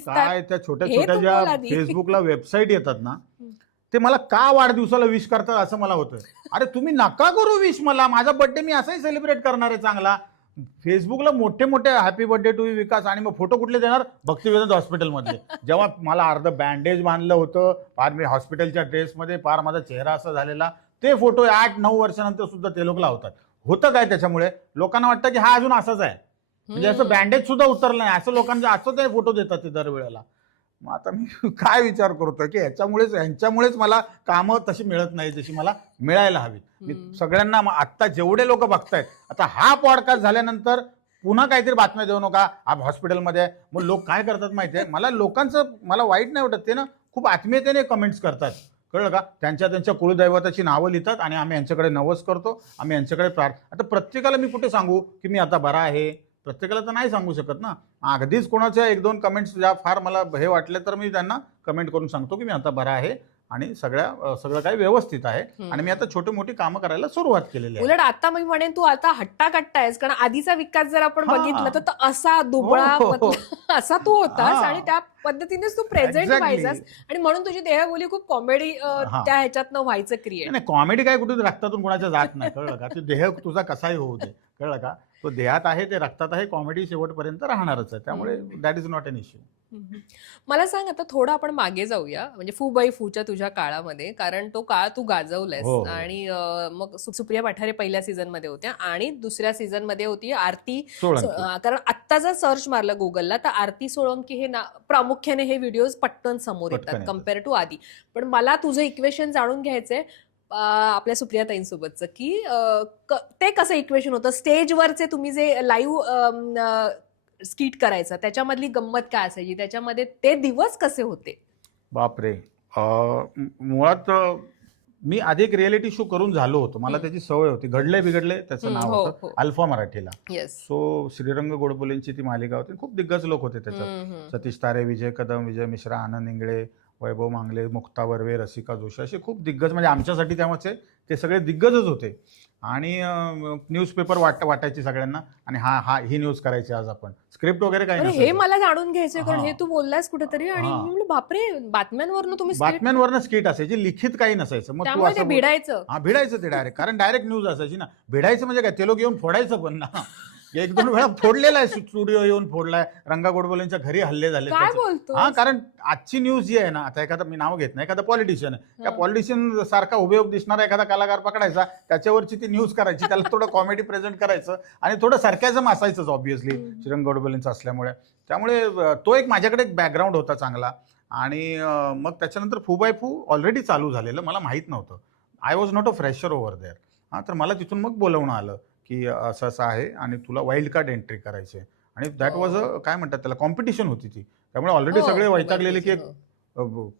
काय त्या छोट्या छोट्या ज्या फेसबुकला वेबसाईट येतात ना, ते मला का वाढदिवसाला विश करतात असं मला होतं. अरे तुम्ही नका करू विश मला, माझा बर्थडे मी असाही सेलिब्रेट करणार आहे चांगला. फेसबुकला मोठे मोठे हॅपी बर्थडे टू विकास, आणि मग फोटो कुठले देणार, भक्तिवेदांत हॉस्पिटलमधले. जेव्हा मला अर्ध बँडेज बांधलं होतं, फार मी हॉस्पिटलच्या ड्रेसमध्ये, फार माझा चेहरा असा झालेला, ते फोटो 8-9 वर्षानंतर सुद्धा ते लोक लावतात. होतं काय त्याच्यामुळे, लोकांना वाटतं की हा अजून असाच आहे, म्हणजे असं बँडेज सुद्धा उतरलं नाही असं लोकांचं असं ते फोटो देतात ते दरवेळेला. मग आता मी काय विचार करतोय की यांच्यामुळेच मला कामं तशी मिळत नाही जशी मला मिळायला हवी. मी सगळ्यांना आत्ता जेवढे लोक बघतायत, आता हा पॉडकास्ट झाल्यानंतर पुन्हा काहीतरी बातम्या देऊ नका आप हॉस्पिटलमध्ये आहे. मग लोक काय करतात माहितीये, मला वाईट नाही वाटत, ते ना खूप आत्मीयतेने कमेंट्स करतात, कळलं का. त्यांच्या कुलदैवताची नावं लिहितात आणि आम्ही यांच्याकडे नवस करतो, आम्ही यांच्याकडे आता प्रत्येकाला मी कुठे सांगू की मी आता बरा आहे, प्रत्येकाला तर नाही सांगू शकत ना. अगदीच कोणाच्या 1-2 कमेंट्स ज्या फार मला हे वाटले तर मी त्यांना कमेंट करून सांगतो की मी आता बरा आहे आणि सगळं काही व्यवस्थित आहे आणि मी आता छोटी मोठी कामं करायला सुरुवात केलेली आहे. उलट आता मी म्हणेन तू आता हट्टाकट्टा आहेस, कारण आधीचा विकास जर आपण बघितलं तर असा दुबळा असा तू होतास आणि त्या पद्धतीनेच तू प्रेझेंट व्हायचास, आणि म्हणून तुझी देहबोली खूप कॉमेडी त्या ह्याच्यातनं व्हायचं क्रिएट. नाही, कॉमेडी काय कुठे रक्तातून कोणाच्या जात नाही, कळलं का. ते देह तुझा कसाही होऊ दे, कळलं का. तो देहात आहे, ते रक्तात आहे, कॉमेडी शेवटपर्यंत राहणारच आहे, त्यामुळे that is not an issue. मला सांग, आता थोडं आपण मागे जाऊया, म्हणजे फू बाई फूच्या तुझ्या काळामध्ये, कारण तो काळ तू गाजवलायस. आणि मग सुप्रिया पठारे पहिल्या सीझन मध्ये होत्या आणि दुसऱ्या सीझन मध्ये होती आरती सोळंकी. कारण आत्ता जर सर्च मारलं गुगलला तर आरती सोळंकी हे प्रामुख्याने हे व्हिडिओज पटकन समोर येतात कम्पेअर टू आधी. पण मला तुझं इक्वेशन जाणून घ्यायचंय आपल्या सुप्रियाताईंसोबतचं, की ते कसं इक्वेशन होतं स्टेजवरचे, तुम्ही जे लाईव्ह स्किट करायचं त्याच्यामधली गंमत काय असायची, त्याच्यामध्ये ते दिवस कसे होते. बापरे, मुळात मी आधी एक रियालिटी शो करून झालो होतो, मला त्याची सवय होती. घडले बिघडले त्याचं नाव होतं अल्फा मराठीला. सो श्रीरंग गोडबोलेंची ती मालिका होती, खूप दिग्गज लोक होते त्याच्यात. सतीश तारे, विजय कदम, विजय मिश्रा, आनंद इंगळे, वैभव मांगले, मुक्ता बर्वे, रसिका जोशी, असे खूप दिग्गज, म्हणजे आमच्यासाठी तेव्हाचे ते सगळे दिग्गजच होते. आणि न्यूजपेपर वाटायची सगळ्यांना, आणि ही न्यूज करायची आज आपण, स्क्रिप्ट वगैरे काही नाही. हे मला जाणून घ्यायचंय, कारण हे तू बोललास कुठेतरी, आणि बापरे, बातम्यांवरनं स्किट असायची, लिखित काही नसायचं. मग तू असं भिडायचं ते डायरेक्ट, कारण डायरेक्ट न्यूज असायची ना. भिडायचं म्हणजे काय, ते लोक येऊन फोडायचं पण ना. 1-2 वेळा फोडलेला आहे, स्टुडिओ येऊन फोडलाय, रंगा गोडबोलेंच्या घरी हल्ले झाले. कारण आजची न्यूज जी आहे ना, आता एखादा, मी नाव घेत नाही, एखादा पॉलिटिशियन आहे, त्या पॉलिटिशियन सारखा उभेउभ दिसणारा एखादा कलाकार पकडायचा, त्याच्यावरची ती न्यूज करायची, त्याला थोडं कॉमेडी प्रेझेंट करायचं आणि थोडं सरकॅझम असायचंच ऑब्व्हियसली श्रीरंग गोडबोलेंचं असल्यामुळे. त्यामुळे तो एक माझ्याकडे एक बॅकग्राऊंड होता चांगला. आणि मग त्याच्यानंतर फू बाय फू ऑलरेडी चालू झालेलं, मला माहीत नव्हतं. I was not a fresher over there. तर मला तिथून मग बोलवणं आलं की असं आहे आणि तुला वाईल्ड कार्ड एंट्री करायची आहे. आणि दॅट वॉज काय म्हणतात त्याला, कॉम्पिटिशन होती ती. त्यामुळे ऑलरेडी सगळे वैतागलेले की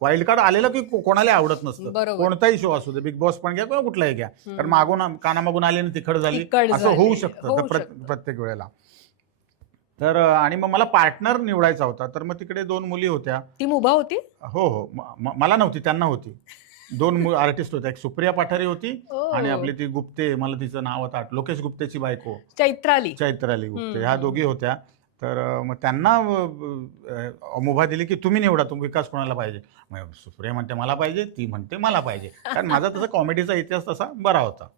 वाईल्ड कार्ड आलेलं की कोणाला आवडत नसतं, कोणताही शो असू दे, बिग बॉस पण घ्या किंवा कुठलाही घ्या, कारण मागून कानामागून आली आणि तिखट झाली, असं होऊ शकतं प्रत्येक वेळेला. तर आणि मग मला पार्टनर निवडायचा होता, तर मग तिकडे 2 मुली होत्या. ती मुभा होती? हो, मला नव्हती, त्यांना होती. 2 आर्टिस्ट होत्या, एक सुप्रिया पठारे होती आणि आपली ती गुप्ते, मला तिचं नाव आता लोकेश गुप्तेची बायको चैत्राली गुप्ते, ह्या दोघी होत्या. तर मग त्यांना मुभा दिली की तुम्ही निवडा, तुम्ही विकास कोणाला पाहिजे. मग सुप्रिया म्हणते मला पाहिजे, ती म्हणते मला पाहिजे, कारण माझा तसा कॉमेडीचा इतिहास तसा बरा होता.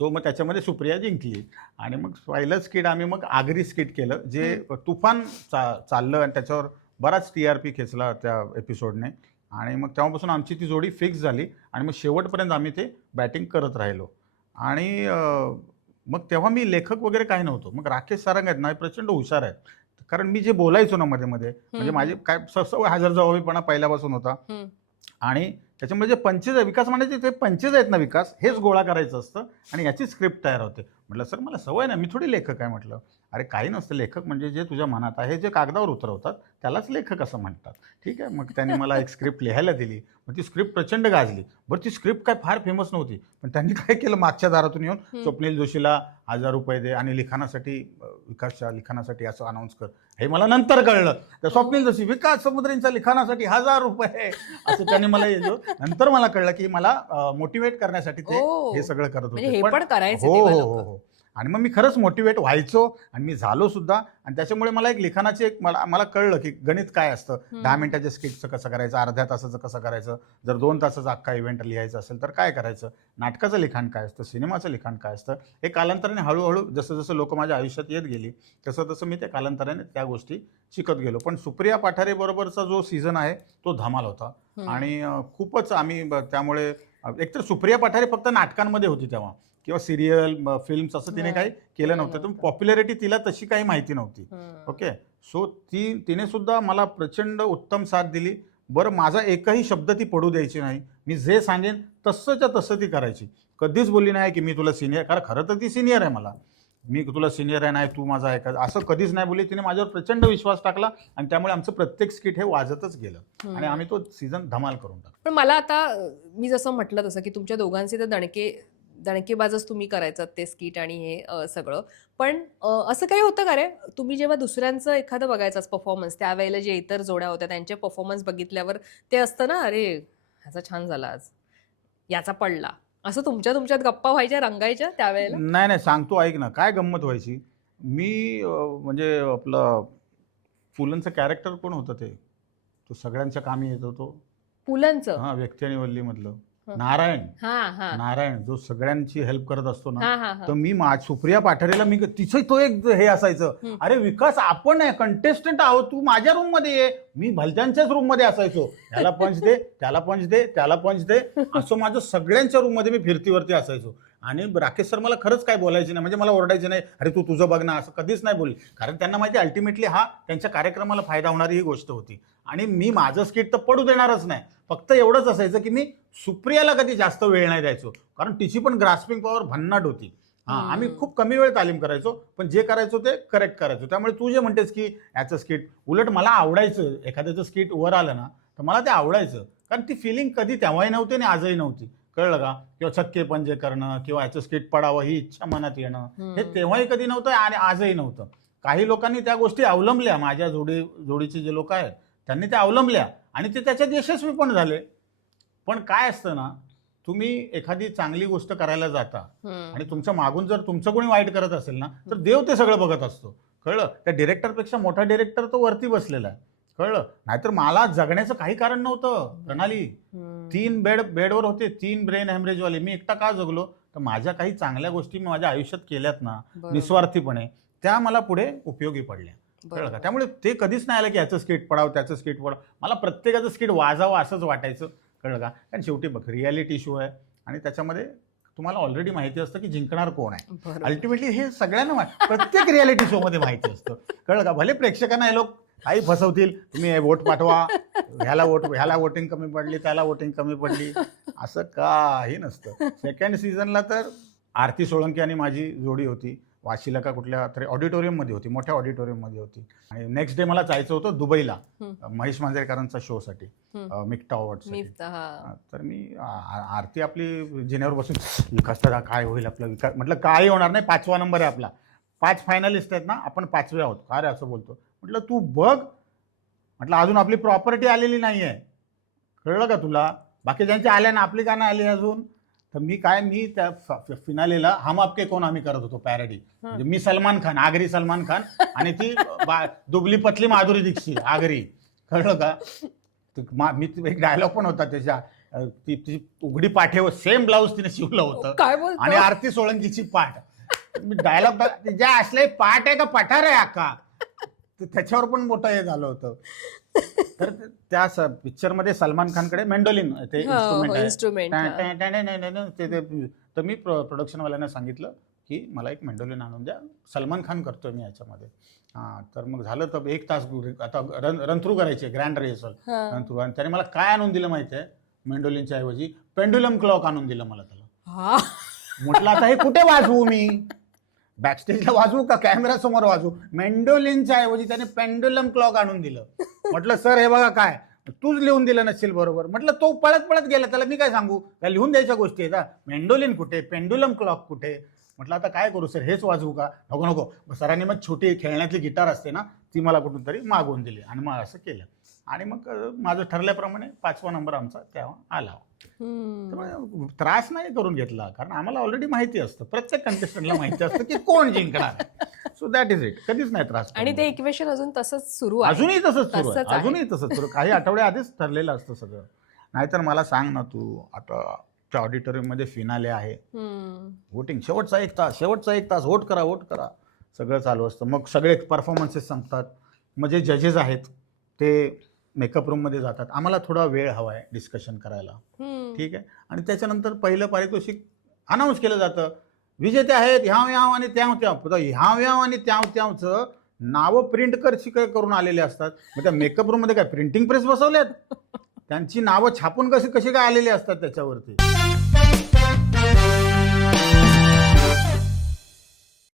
सो मग त्याच्यामध्ये सुप्रिया जिंकली. आणि मग पहिलं स्किट आम्ही मग आगरी स्किट केलं, जे तुफान चाललं आणि त्याच्यावर बराच TRP खेचला त्या एपिसोडने. आणि मग तेव्हापासून आमची ती जोडी फिक्स झाली आणि मग शेवटपर्यंत आम्ही ते बॅटिंग करत राहिलो. आणि मग तेव्हा मी लेखक वगैरे काही नव्हतो. मग राकेश सारंग आहेत ना, प्रचंड हुशार आहेत, कारण मी जे बोलायचो ना मध्ये मध्ये, म्हणजे माझे काय सवय हजरजबाबीपणा पहिल्यापासून होता. आणि त्याच्यामुळे जे पंचेस विकास म्हणायचे, ते पंचेस आहेत ना विकास, हेच गोळा करायचं असतं आणि याची स्क्रिप्ट तयार होते. म्हटलं सर मला सवय नाही, मी थोडी लेखक आहे. म्हटलं अरे काही नसतं, लेखक म्हणजे जे तुझ्या मनात आहे, जे कागदावर उतरवतात त्यालाच लेखक असं म्हणतात. ठीक आहे. मग त्यांनी मला एक स्क्रिप्ट लिहायला दिली, मग ती स्क्रिप्ट प्रचंड गाजली. बरं, ती स्क्रिप्ट काय फार फेमस नव्हती, पण त्यांनी काय केलं, मागच्या दारातून येऊन स्वप्नील जोशीला 1000 रुपये दे आणि लिखाणासाठी, विकासच्या लिखाणासाठी असं अनाऊन्स कर. हे मला नंतर कळलं, तर स्वप्नील जोशी विकास समुद्रेंच्या लिखाणासाठी 1000 रुपये असं त्यांनी मला नंतर मला कळलं की मला मोटिवेट करण्यासाठी ते हे सगळं करत होते. हो. आणि मग मी खरंच मोटिवेट व्हायचो आणि मी झालो सुद्धा. आणि त्याच्यामुळे मला एक लिखाणाची एक मला कळलं की गणित काय असतं. 10 मिनिटाच्या स्किटचं कसं करायचं, अर्ध्या तासाचं कसं करायचं, जर 2 तासाचा अख्खा इव्हेंट लिहायचा असेल तर काय करायचं, नाटकाचं लिखाण काय असतं, सिनेमाचं लिखाण काय असतं. हे कालांतराने हळूहळू जसं जसं लोक माझ्या आयुष्यात येत गेली तसं तसं मी ते कालांतराने त्या गोष्टी शिकत गेलो. पण सुप्रिया पाठारे बरोबरचा जो सीझन आहे तो धमाल होता. आणि खूपच आम्ही त्यामुळे एकतर सुप्रिया पाठारे फक्त नाटकांमध्ये होती तेव्हा, किंवा सिरियल फिल्म्स असं तिने काही केलं नव्हतं. तर पॉप्युलॅरिटी तिला तशी काही माहिती नव्हती. ओके, सो तिने सुद्धा मला प्रचंड उत्तम साथ दिली. बरं, माझा एकही शब्द ती पडू द्यायची नाही. मी जे सांगेन तसंच्या तसं ती करायची. कधीच बोलली नाही की मी तुला सिनियर, कारण खरं तर ती सिनियर आहे मला, मी तुला सिनियर आहे नाही तू माझा ऐका, असं कधीच नाही बोलली. तिने माझ्यावर प्रचंड विश्वास टाकला आणि त्यामुळे आमचं प्रत्येक स्किट हे वाजतच गेलं आणि आम्ही तो सीझन धमाल करून टाकला. पण मला आता मी जसं म्हटलं तसं की तुमच्या दोघांचे तर दणकेबाजच तुम्ही करायचं ते स्किट आणि हे सगळं. पण असं काही होतं का रे, तुम्ही जेव्हा दुसऱ्यांचं एखादं बघायचं परफॉर्मन्स, त्यावेळेला जे इतर जोड्या होत्या त्यांचे परफॉर्मन्स बघितल्यावर ते असतं ना, अरे ह्याचा छान झाला आज, याचा पडला, असं तुमच्यात गप्पा व्हायच्या, रंगायच्या त्यावेळेला? नाही सांगतो, ऐक ना, काय गंमत व्हायची. मी म्हणजे आपलं पुलंचं कॅरेक्टर कोण होतं ते, तो सगळ्यांच्या कामी येतो तो पुलंचं? हा, व्यक्ती आणि वल्ली मधलं नारायण, जो सगळ्यांची हेल्प करत असतो ना. तर मी सुप्रिया पाठारेला मी तिचं तो एक हे असायचं, अरे विकास आपण कंटेस्टंट आहोत, तू माझ्या रूम मध्ये ये. मी भलत्यांच्याच रूम मध्ये असायचो, त्याला पंच दे, त्याला पंच दे, त्याला पंच दे, असं माझं सगळ्यांच्या रूम मध्ये मी फिरतीवरती असायचो. आणि राकेश सर मला खरंच काय बोलायचे नाही, म्हणजे मला ओरडायचे नाही, अरे तू तुझं बघ ना, असं कधीच नाही बोलले. कारण त्यांना माहिती अल्टिमेटली हा त्यांच्या कार्यक्रमाला फायदा होणारी ही गोष्ट होती. आणि मी माझं स्किट तर पडू देणारच नाही. फक्त एवढंच असायचं की मी सुप्रियाला कधी जास्त वेळ नाही द्यायचो, कारण तिची पण ग्रास्पिंग पॉवर भन्नाट होती. आम्ही खूप कमी वेळ तालीम करायचो, पण जे करायचो ते करेक्ट करायचो. त्यामुळे तू जे म्हणतेस की याचं स्किट, उलट मला आवडायचं, एखाद्याचं स्किट वर आलं ना तर मला ते आवडायचं, कारण ती फिलिंग कधी तेव्हाही नव्हती आणि आजही नव्हती. कळलं का? किंवा छक्के पंजे करणं किंवा याचं स्किट पडावं ही इच्छा मनात येणं, हे तेव्हाही कधी नव्हतं आणि आजही नव्हतं. काही लोकांनी त्या गोष्टी अवलंबल्या, माझ्या जोडीचे जे लोक आहेत त्यांनी त्या अवलंबल्या आणि ते त्याच्यात यशस्वी पण झाले. पण काय असतं ना, तुम्ही एखादी चांगली गोष्ट करायला जाता आणि तुमच्या मागून जर तुमचं कोणी वाईट करत असेल ना, तर देव ते सगळं बघत असतो. कळलं? त्या डिरेक्टरपेक्षा मोठा डिरेक्टर तो वरती बसलेला आहे. कळलं? नाहीतर मला जगण्याचं काही कारण नव्हतं. प्रणाली 3 बेडवर होते, 3 ब्रेन हॅमरेजवाले, मी एकटा का जगलो? तर माझ्या काही चांगल्या गोष्टी मी माझ्या आयुष्यात केल्यात ना निस्वार्थीपणे, त्या मला पुढे उपयोगी पडल्या. कळलं का? त्यामुळे ते कधीच नाही आलं की याचं स्किट पडावं, त्याचं स्किट पडावं. मला प्रत्येकाचं स्किट वाजावं असंच वाटायचं. कळलं का? कारण शेवटी बघ, रियालिटी शो आहे आणि त्याच्यामध्ये तुम्हाला ऑलरेडी माहिती असतं की जिंकणार कोण आहे. अल्टिमेटली हे सगळ्यांना प्रत्येक रियालिटी शो मध्ये माहिती असतं. कळलं का? भले प्रेक्षकांना हे लोक काही फसवतील, तुम्ही वोट पाठवा, ह्याला वोटिंग कमी पडली, त्याला वोटिंग कमी पडली, असं काही नसतं. सेकंड सीझनला तर आरती सोळंकी आणि माझी जोडी होती, वाशीला का कुठल्या तरी ऑडिटोरियममध्ये होती, मोठ्या ऑडिटोरियममध्ये होती. आणि नेक्स्ट डे मला जायचं होतं दुबईला महेश मांजरेकरांचा शो साठी, मिक्टा अवॉर्डसाठी. तर मी आरती आपली जिन्यावर बसून, विकास दादा काय होईल आपला विकास, म्हटलं काही होणार नाही, 5वा नंबर आहे आपला, 5 फायनलिस्ट आहेत ना, आपण 5वे आहोत. का रे असं बोलतो? म्हटलं तू बघ, म्हटलं अजून आपली प्रॉपर्टी आलेली नाही आहे, कळलं का तुला? बाकी ज्यांची आल्या ना, आपली का नाही आली अजून? तर मी त्या फिनालेला हम आपके कौन आम्ही करत होतो पॅरडी. म्हणजे मी सलमान खान, आगरी सलमान खान, आणि ती दुबली पतली माधुरी दीक्षित आगरी. कळलं का? मी एक डायलॉग पण होता त्याच्या, ती उघडी पाठेवर सेम ब्लाऊज तिने शिवलं होतं आणि आरती सोळंकीची पाठ. मी डायलॉग ज्या असले पाठ आहे का पठार आहे आका, त्याच्यावर पण मोठं हे झालं होतं. तर त्या पिक्चरमध्ये सलमान खानकडे मेंडोलिन ते इन्स्ट्रुमेंट आहे. तर मी प्रोडक्शनवाल्यांना सांगितलं की मला एक मेंडोलिन आणून द्या, सलमान खान करतोय मी याच्यामध्ये. तर मग झालं, तर 1 तास आता रन थ्रू करायचे, ग्रँड रिहर्सल रन थ्रू. आणि त्याने मला काय आणून दिलं माहिती आहे? मेंडोलिनच्या ऐवजी पेंडुलम क्लॉक आणून दिलं मला. त्याला म्हटलं आता हे कुठे वाजवू मी? बॅकस्टेजला वाजवू का कॅमेरा समोर वाजवू? मेंडोलिनच्या ऐवजी त्याने पेंडुलम क्लॉक आणून दिलं. म्हटलं सर हे बघा, काय तूच लिहून दिलं नसेल बरोबर. म्हटलं तो पळत गेला, त्याला मी काय सांगू? काय लिहून द्यायच्या गोष्टी आहेत? मेंडोलिन कुठे, पेंडुलम क्लॉक कुठे? म्हटलं आता काय करू सर, हेच वाजवू का? नको. सरांनी मग छोटी खेळण्यातली गिटार असते ना, ती मला कुठून तरी मागवून दिली आणि मग असं केलं. आणि मग माझं ठरल्याप्रमाणे 5वा नंबर आमचा तेव्हा आला. त्यामुळे त्रास नाही करून घेतला, कारण आम्हाला ऑलरेडी माहिती असतं, प्रत्येक कंटेस्टंटला माहिती असतं की कोण जिंकणार. So that is it. कधीच नाही त्रास. आणि ते इक्वेशन अजून तसंच सुरू आहे. अजूनही तसंच सुरू आहे. अजूनही तसंच सुरू. काही आठवडे आधीच ठरलेलं असतं सगळं. नाहीतर मला सांग ना तू, आता ऑडिटोरियम मध्ये फिनाले आहे, वोटिंग शेवटचा 1 तास वोट करा सगळं चालू असतं. मग सगळे परफॉर्मन्सेस संपतात. मग जे जजेस आहेत ते मेकअप रूम मध्ये जातात. आम्हाला थोडा वेळ हवा आहे डिस्कशन करायला, ठीक आहे. आणि त्याच्यानंतर पहिलं पारितोषिक अनाऊन्स केलं जातं. विजेते आहेत ह्याव आणि ह्याव आणि त्यावचं नावं प्रिंट करून आलेले असतात. मग त्या मेकअप रूम मध्ये काय प्रिंटिंग प्रेस बसवल्यात, त्यांची नावं छापून कशी काय आलेली असतात त्याच्यावरती.